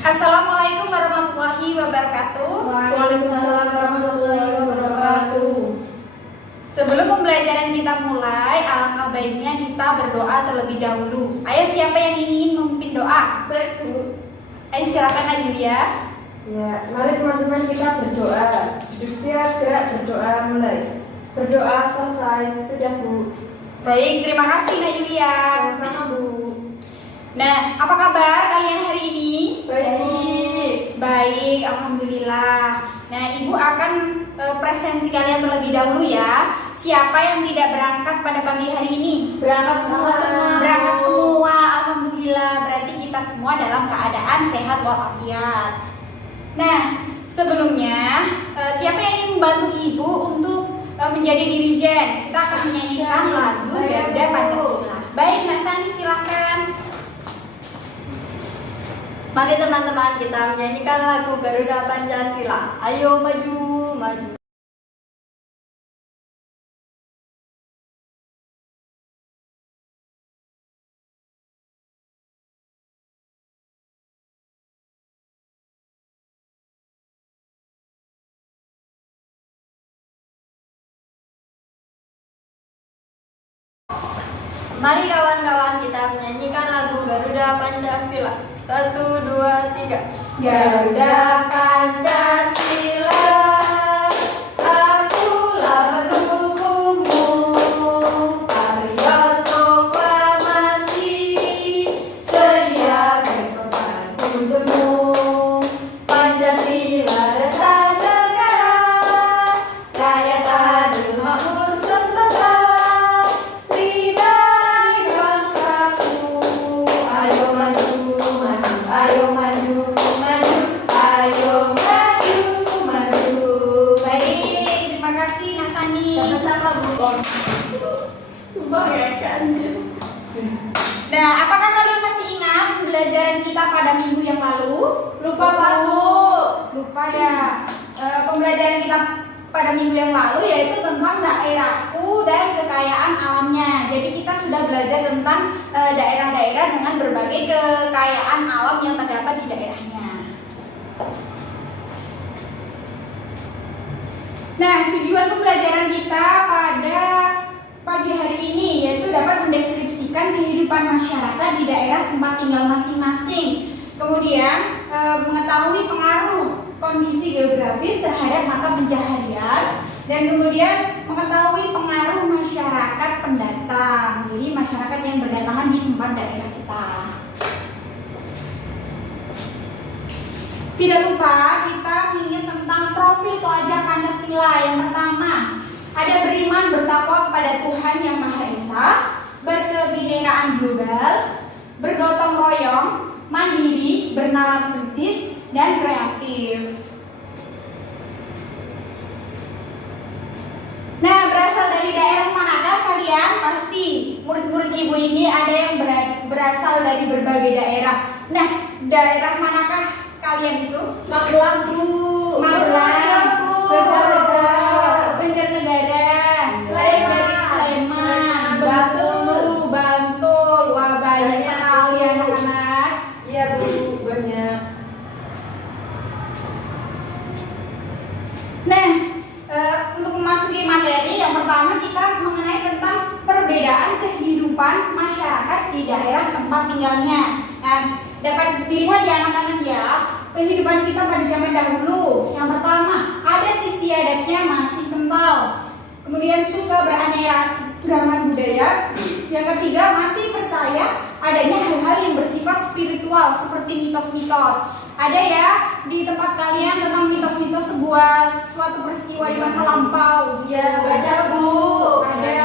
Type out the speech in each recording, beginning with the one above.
Assalamualaikum warahmatullahi wabarakatuh. Waalaikumsalam warahmatullahi wabarakatuh. Sebelum pembelajaran kita mulai, alangkah baiknya kita berdoa terlebih dahulu. Ayo, siapa yang ingin memimpin doa? Saya Bu. Ayo silakan Ajulia. Ya, mari teman-teman kita berdoa. Duduk siap, gerak, berdoa mulai. Berdoa selesai, sudah Bu. Baik, terima kasih Ajulia. Sama-sama Bu. Nah, apa kabar kalian hari ini? Baik. Baik, alhamdulillah. Nah, Ibu akan presensi kalian terlebih dahulu ya. Siapa yang tidak berangkat pada pagi hari ini? Berangkat semua. Berangkat semua, alhamdulillah. Berarti kita semua dalam keadaan sehat walafiat. Nah, sebelumnya siapa yang ingin membantu Ibu untuk menjadi dirijen? Kita akan menyanyikan lagu Garuda Pancasila. Baik, Mas Sani silahkan. Mari teman-teman kita menyanyikan lagu Garuda Pancasila. Ayo maju, maju. Mari kawan-kawan kita menyanyikan lagu Garuda Pancasila. 1, 2, 3. Garuda Pancasila, akulah pendukungmu. Patriot proklamasi, sedia berkorban untukmu. Pancasila dasar negara, rakyat adil makmur sentosa. Ayo maju, maju, ayo maju, maju. Baik, terima kasih Nasani. Sama-sama Bu. Nah, apakah kalian masih ingat pembelajaran kita pada minggu yang lalu? Lupa Pak Bu. Lupa ya. Pembelajaran kita pada minggu yang lalu yaitu tentang daerahku dan kekayaan alamnya. Jadi kita sudah belajar tentang daerah-daerah dengan berbagai kekayaan alam yang terdapat di daerahnya. Nah, tujuan pembelajaran kita pada pagi hari ini yaitu dapat mendeskripsikan kehidupan masyarakat di daerah tempat tinggal masing-masing. Kemudian mengetahui pengaruh kondisi geografis terhadap mata pencaharian, dan kemudian mengetahui pengaruh masyarakat pendatang, jadi masyarakat yang berdatangan di tempat daerah kita. Tidak lupa kita mengingat tentang profil pelajar Pancasila. Yang pertama, ada beriman bertakwa kepada Tuhan Yang Maha Esa, berkebinekaan global, bergotong royong, mandiri, bernalar kritis, dan kreatif. Nah, berasal dari daerah manakah kalian? Pasti murid-murid Ibu ini ada yang berasal dari berbagai daerah. Nah, daerah manakah kalian itu? Magelang Bu. Magelang, Beja, Banjarnegara, Sleman, Sleman, Bantul. Bantul. Wah, banyak sekali anak-anak. Iya Bu, banyak. Nah, untuk memasuki materi yang pertama kita mengenai tentang perbedaan kehidupan masyarakat di daerah tempat tinggalnya. Nah, dapat dilihat ya anak-anak ya, kehidupan kita pada zaman dahulu. Yang pertama, adat istiadatnya masih kental. Kemudian suka berkeanekaragaman budaya. Yang ketiga, masih percaya adanya hal-hal yang bersifat spiritual seperti mitos-mitos. Ada ya di tempat kalian tentang mitos-mitos suatu peristiwa di masa lampau? Iya, banyak Bu. Ada.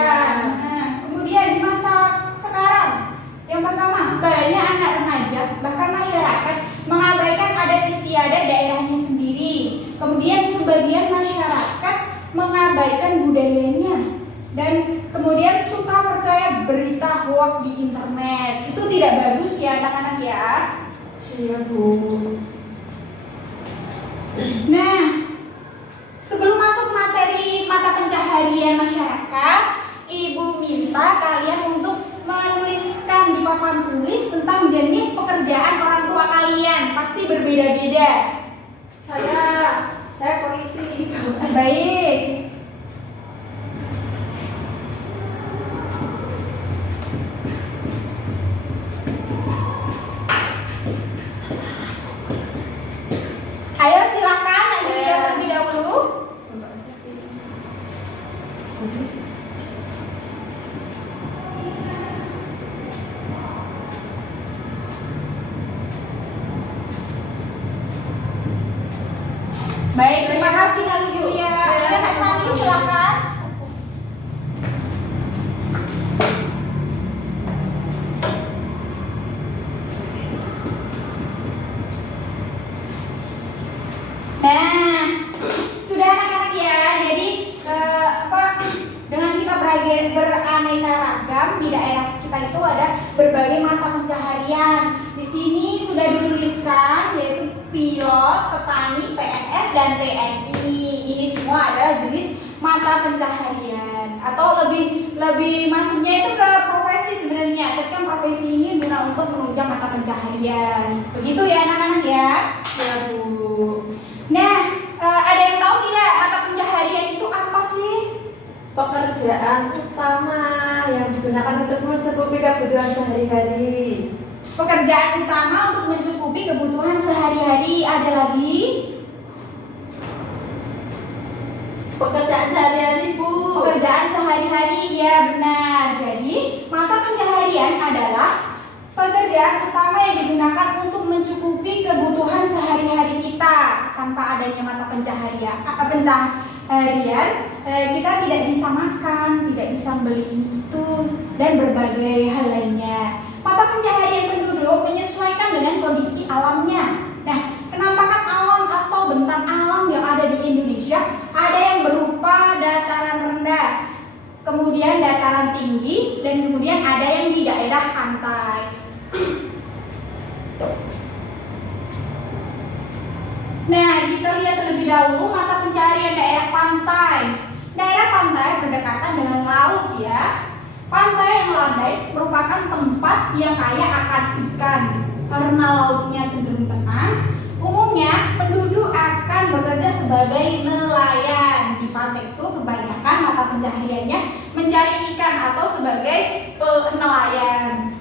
Nah, kemudian di masa sekarang, yang pertama, banyak anak remaja bahkan masyarakat mengabaikan adat istiadat daerahnya sendiri. Kemudian sebagian masyarakat mengabaikan budayanya, dan kemudian suka percaya berita hoax di internet. Itu tidak bagus ya anak-anak ya. Iya Bu. Nah, sebelum masuk materi mata pencaharian masyarakat, Ibu minta kalian untuk menuliskan di papan tulis tentang jenis pekerjaan orang tua kalian. Pasti berbeda berbeda? Saya polisi. Baik. Ayo silakan Nadia terlebih dahulu. Baik, terima kasih Nalu Julia. Ada Kak Sandi, silakan. Nah, sudah anak-anak ya. Jadi dengan kita beraneka ragam di daerah kita itu ada berbagai mata pencaharian. Di sini sudah dituliskan yaitu pilot, petani, PNS dan TNI. Ini semua adalah jenis mata pencaharian. Atau lebih masuknya itu ke profesi sebenarnya. Tapi kan profesi ini guna untuk menunjang mata pencaharian. Begitu ya anak-anak ya? Ya Bu. Nah, ada yang tahu tidak mata pencaharian itu apa sih? Pekerjaan utama yang digunakan untuk mencukupi kebutuhan sehari-hari. Pekerjaan utama untuk mencukupi kebutuhan sehari-hari. Ada lagi? Pekerjaan sehari-hari Bu. Pekerjaan sehari-hari, ya benar. Jadi, mata pencaharian adalah pekerjaan utama yang digunakan untuk mencukupi kebutuhan sehari-hari kita. Tanpa adanya mata pencaharian, kita tidak bisa makan, tidak bisa beli ini itu, dan berbagai hal lainnya. Mata pencaharian penduduk menyesuaikan dengan kondisi alamnya. Nah, penampakan alam atau bentang alam yang ada di Indonesia ada yang berupa dataran rendah, kemudian dataran tinggi, dan kemudian ada yang di daerah pantai. Nah, kita lihat terlebih dahulu mata pencaharian daerah pantai. Daerah pantai berdekatan dengan laut ya. Pantai yang landai merupakan tempat yang kaya akan ikan. Karena lautnya cenderung tenang, umumnya penduduk akan bekerja sebagai nelayan. Di pantai itu kebanyakan mata pencahariannya mencari ikan atau sebagai nelayan.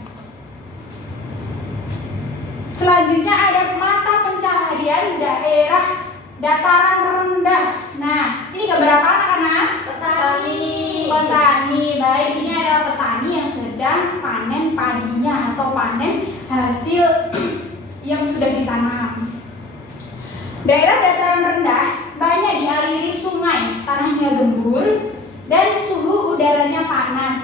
Selanjutnya ada mata pencaharian daerah dataran rendah. Nah, ini gambar apa anak-anak? Petani. Petani. Baik, ini adalah petani yang sedang panen padinya atau panen hasil yang sudah ditanam. Daerah dataran rendah banyak dialiri sungai, tanahnya gembur, dan suhu udaranya panas.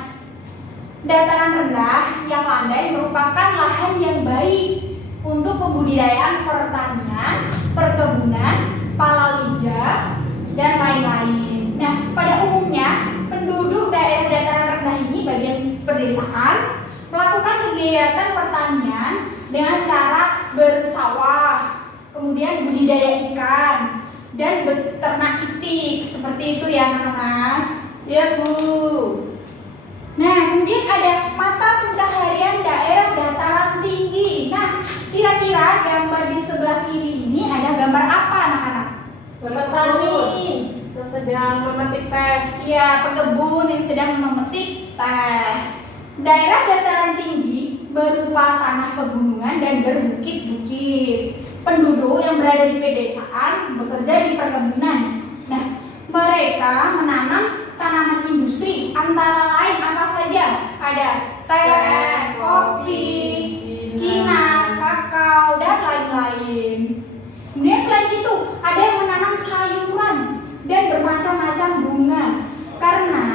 Dataran rendah yang landai merupakan lahan yang baik untuk pembudidayaan pertanian, perkebunan, palawija, dan lain-lain. Nah, pada umumnya penduduk daerah dataran rendah ini bagian pedesaan melakukan kegiatan pertanian dengan cara bersawah, kemudian budidaya ikan, dan beternak itik. Seperti itu ya anak-anak. Ya Bu. Nah, kemudian ada mata pencaharian daerah dataran tinggi. Nah, kira-kira gambar di sebelah kiri ini ada gambar apa anak-anak? Petani yang sedang memetik teh. Ya, pekebun yang sedang memetik teh. Daerah dataran tinggi berupa tanah pegunungan dan berbukit-bukit. Penduduk yang berada di pedesaan bekerja di perkebunan. Nah, mereka menanam tanaman industri antara lain apa saja? Ada teh, kopi, kinang, kakao, dan lain-lain. Kemudian selain itu ada yang menanam sayuran dan bermacam-macam bunga. Karena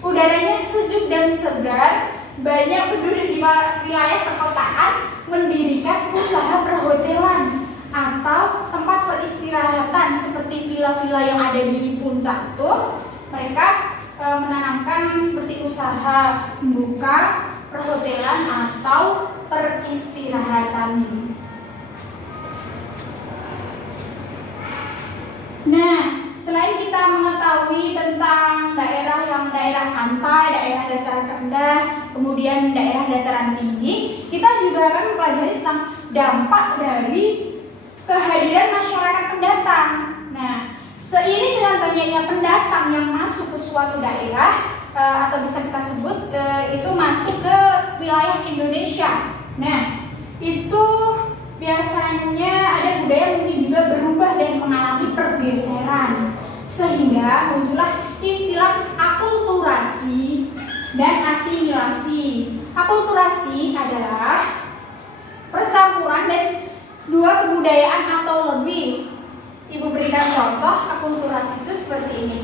udaranya sejuk dan segar, banyak penduduk di wilayah perkotaan mendirikan usaha perhotelan atau tempat peristirahatan seperti villa-villa yang ada di puncak tuh. Mereka menanamkan seperti usaha membuka perhotelan atau peristirahatan. Nah, selain kita mengetahui tentang daerah pantai, daerah dataran rendah, kemudian daerah dataran tinggi, kita juga akan mempelajari tentang dampak dari kehadiran masyarakat pendatang. Nah, seiring dengan banyaknya pendatang yang masuk ke suatu daerah atau bisa kita sebut itu masuk ke wilayah Indonesia. Nah, itu biasanya ada budaya mungkin juga berubah dan mengalami pergeseran, sehingga muncullah istilah akulturasi dan asimilasi. Akulturasi adalah percampuran dan dua kebudayaan atau lebih. Ibu berikan contoh akulturasi itu seperti ini.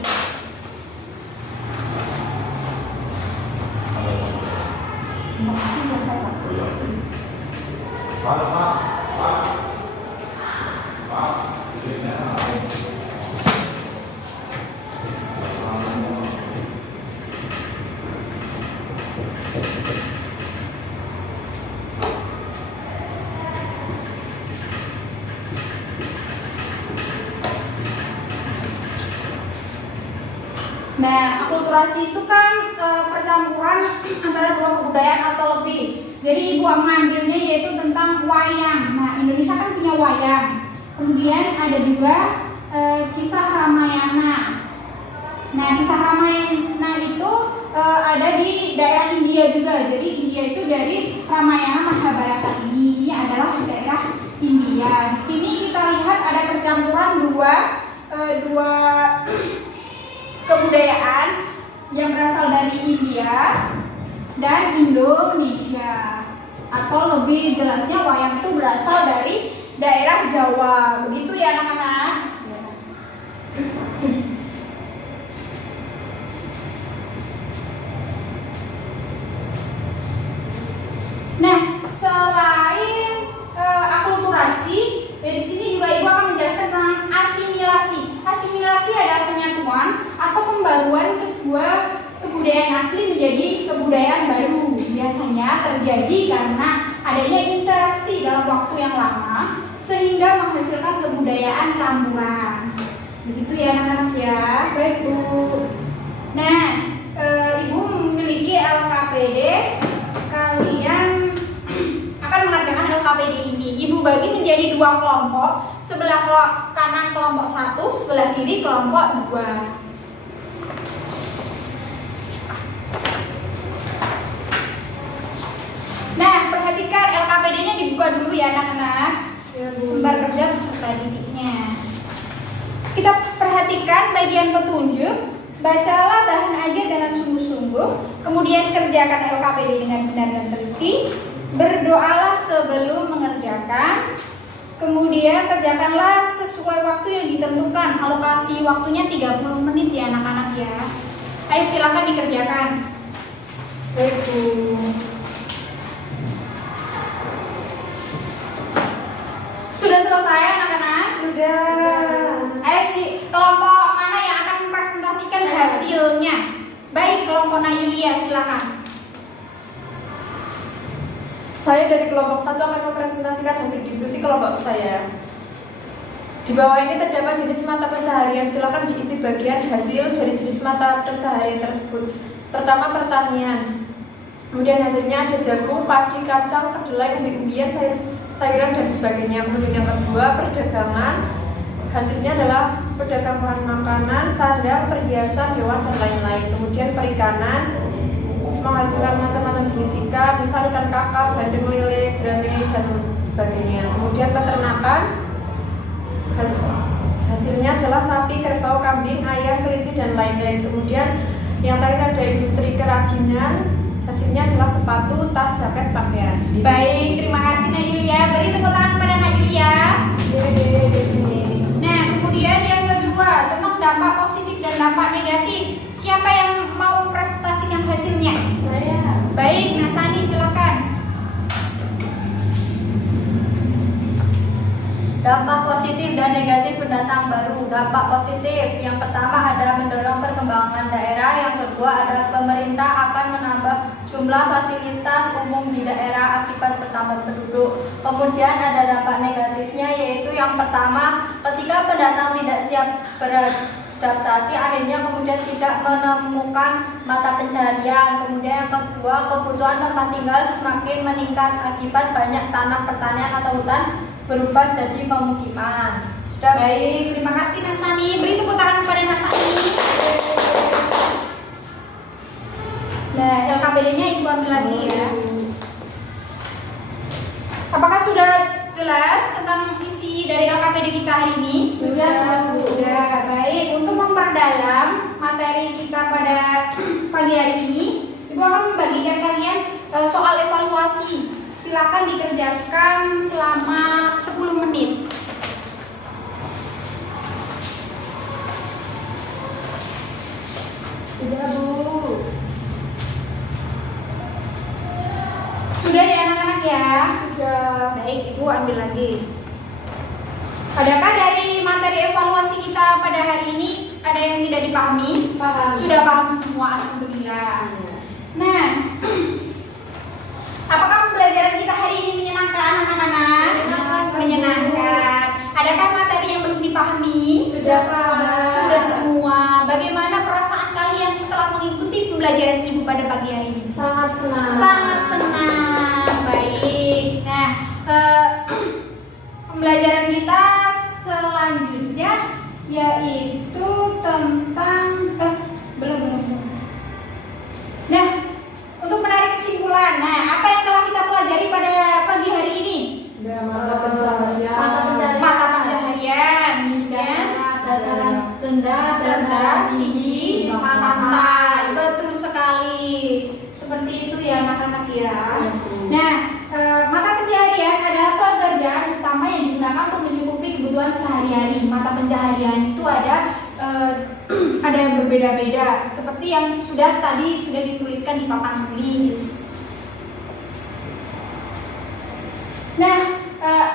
Nah, akulturasi itu kan percampuran antara dua kebudayaan atau lebih. Jadi ibu mengambilnya yaitu tentang wayang. Nah, Indonesia kan punya wayang. Kemudian ada juga kisah Ramayana. Nah, kisah Ramayana itu ada di daerah India juga. Jadi India itu dari Ramayana Mahabharata ini adalah daerah India. Di sini kita lihat ada percampuran dua kebudayaan yang berasal dari India dan Indonesia, atau lebih jelasnya wayang itu berasal dari daerah Jawa. Begitu ya anak-anak? Nah, selain akulturasi, di sini juga ibu akan menjelaskan tentang asimilasi. Asimilasi adalah penyatuan atau pembaruan kedua kebudayaan asli menjadi kebudayaan baru. Biasanya terjadi karena adanya interaksi dalam waktu yang lama sehingga menghasilkan kebudayaan campuran. Begitu ya anak-anak ya. Baik Bu. Nah, ibu memiliki LKPD. Kalian akan mengerjakan LKPD ini. Ibu bagi menjadi dua kelompok. Sebelah kanan kelompok 1, sebelah kiri kelompok 2. Nah, perhatikan LKPD-nya dibuka dulu ya anak-anak. Lembar kerja beserta didiknya. Kita perhatikan bagian petunjuk. Bacalah bahan ajar dengan sungguh-sungguh. Kemudian kerjakan LKPD dengan benar dan teliti. Berdoalah sebelum mengerjakan. Kemudian kerjakanlah sesuai waktu yang ditentukan. Alokasi waktunya 30 menit ya anak-anak ya. Ayo silakan dikerjakan. Baik Bu. Sudah selesai anak-anak? Sudah. Ayo kelompok mana yang akan mempresentasikan hasilnya? Baik, kelompok Nayulia silakan. Saya dari kelompok 1 akan mempresentasikan hasil diskusi kelompok saya. Di bawah ini terdapat jenis mata pencaharian. Silakan diisi bagian hasil dari jenis mata pencaharian tersebut. Pertama, pertanian. Kemudian hasilnya ada jagung, padi, kacang, kedelai, umbi-umbian, sayuran dan sebagainya. Kemudian yang kedua, perdagangan. Hasilnya adalah pedagang bahan makanan, sandang, perhiasan, hewan dan lain-lain. Kemudian perikanan, menghasilkan macam-macam jenis ikan, misal ikan kakap, bandeng, lele, gurame dan sebagainya. Kemudian peternakan, hasilnya adalah sapi, kerbau, kambing, ayam, kelinci dan lain-lain. Kemudian yang terakhir ada industri kerajinan, hasilnya adalah sepatu, tas, jaket, pakaian. Baik, terima kasih Nayulia. Beri tepuk tangan kepada Nayulia. Nah, kemudian yang kedua tentang dampak positif dan dampak negatif. Siapa yang mau mempresentasikan hasilnya? Saya. Baik, Nasani silakan. Dampak positif dan negatif pendatang baru. Dampak positif yang pertama ada mendorong perkembangan daerah, yang kedua ada pemerintah akan menambah jumlah fasilitas umum di daerah akibat bertambah penduduk. Kemudian ada dampak negatifnya, yaitu yang pertama ketika pendatang tidak siap beradaptasi, akhirnya kemudian tidak menemukan mata pencaharian. Kemudian yang kedua, kebutuhan tempat tinggal semakin meningkat akibat banyak tanah pertanian atau hutan berubah jadi pemukiman. Sudah Baik, terima kasih Nasani. Beri tepuk tangan kepada Nasani. Nah, LKPD-nya Ibu ambil lagi ya. Apakah sudah jelas tentang isi dari LKPD kita hari ini? Sudah, Bu. Sudah. Baik, untuk memperdalam materi kita pada pagi hari ini, Ibu akan membagikan kalian soal evaluasi. Silakan dikerjakan selama 10 menit. Sudah, Bu. Sudah ya anak-anak ya? Sudah. Baik, Ibu ambil lagi. Adakah dari materi evaluasi kita pada hari ini ada yang tidak dipahami? Paham. Sudah paham semua, alhamdulillah. Nah, apakah pembelajaran kita hari ini menyenangkan anak-anak? Menyenangkan. Menyenangkan. Adakah materi yang belum dipahami? Sudah sama. Sudah semua. Bagaimana perasaan kalian setelah mengikuti pembelajaran Ibu pada pagi hari ini? Sangat senang. Sangat senang. Baik. Nah, pembelajaran kita selanjutnya yaitu tentang belum. Nah, untuk menarik kesimpulan. Nah, apa yang telah kita pelajari pada pagi hari ini? Mata pencaharian. Mata pencaharian, ya. dataran rendah dan dataran tinggi, Pantai, betul sekali. Seperti itu ya anak-anak ya. Nah, mata pencaharian adalah pekerjaan utama yang digunakan untuk mencukupi kebutuhan sehari-hari. Mata pencaharian itu ada yang berbeda-beda, seperti yang sudah dituliskan di papan tulis. Nah,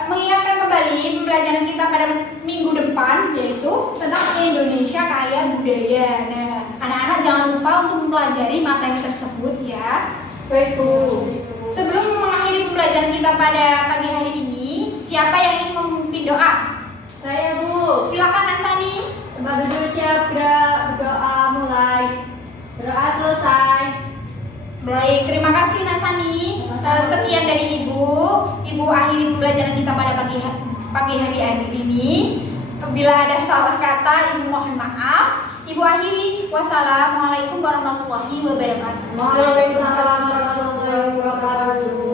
mengingatkan kembali pembelajaran kita pada minggu depan yaitu tentang Indonesia Kaya Budaya. Nah, anak-anak jangan lupa untuk mempelajari materi tersebut ya. Baik, Bu. Sebelum mengakhiri pembelajaran kita pada pagi hari ini, siapa yang ingin memimpin doa? Saya, Bu. Silakan Nasani. Tempat duduk siap, gerak, berdoa mulai. Berdoa selesai. Baik, terima kasih Nasani. Sekian dari Ibu. Ibu akhiri pembelajaran kita pada pagi hari ini. Bila ada salah kata, Ibu mohon maaf. Ibu akhiri. Wassalamualaikum warahmatullahi wabarakatuh. Waalaikumsalam warahmatullahi wabarakatuh.